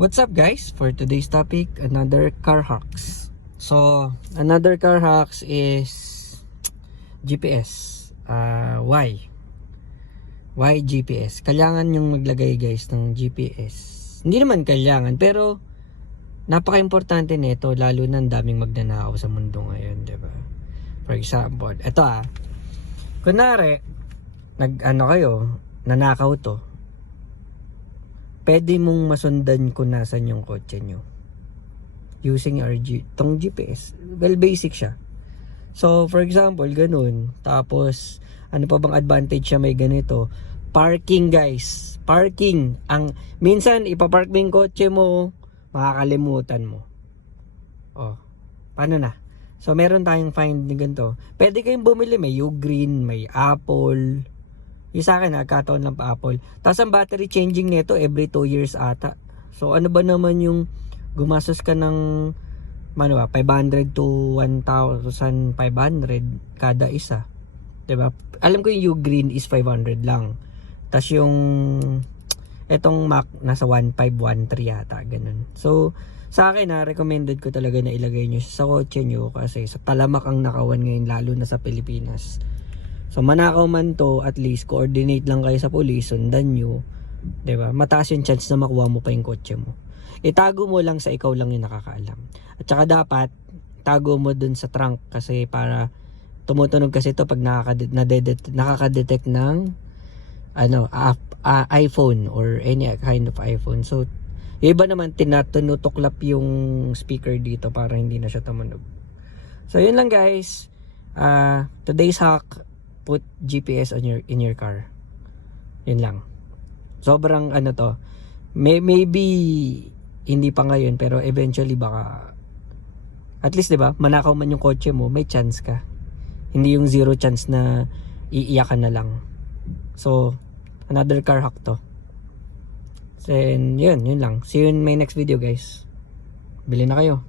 What's up guys? For today's topic, another car hacks. So, another car hacks is GPS. Why? Why GPS? Kailangan yung maglagay guys ng GPS. Hindi naman kailangan, pero napaka-importante nito lalo na ang daming magnanakaw sa mundo ngayon, 'di ba? For example, ito kunwari, nanakaw to. Pwede mong masundan kung nasan yung kotse nyo using tong GPS. Well, basic siya. So, for example, ganun. Tapos, ano pa bang advantage siya may ganito? Parking, guys. Parking. Minsan, ipapark mo yung kotse mo, makakalimutan mo. Oh, paano na? So, meron tayong find ni ganito. Pwede kayong bumili. May Ugreen, may Apple. Yung sa akin, nagkataon lang pa Apple. Tapos ang battery changing nito every 2 years ata. So ano ba naman yung gumastos ka ng 500 to 1,500 kada isa. 'Di ba? Alam ko yung Ugreen is 500 lang. Tapos yung etong Mac nasa 1,513 yata, ganun. So sa akin recommended ko talaga na ilagay nyo sa kotse nyo kasi sa talamak ang nakawan ngayon lalo na sa Pilipinas. So manakaw man to, at least coordinate lang kayo sa police, sundan nyo, 'di ba? Mataas yung chance na makuha mo pa yung kotse mo. Itago mo lang sa ikaw lang yung nakakaalam. At saka dapat tago mo dun sa trunk kasi para tumutunog kasi to pag nakaka-detect ng iPhone or any kind of iPhone. So iba naman tinutuklap yung speaker dito para hindi na siya tumunog. So yun lang guys. Today's hack, put GPS in your car. Yun lang. Sobrang to. Maybe hindi pa ngayon pero eventually baka at least 'di ba, manakaw man yung kotse mo, may chance ka. Hindi yung zero chance na iiyakan na lang. So, another car hack to. So, yun lang. See you in my next video guys. Bili na kayo.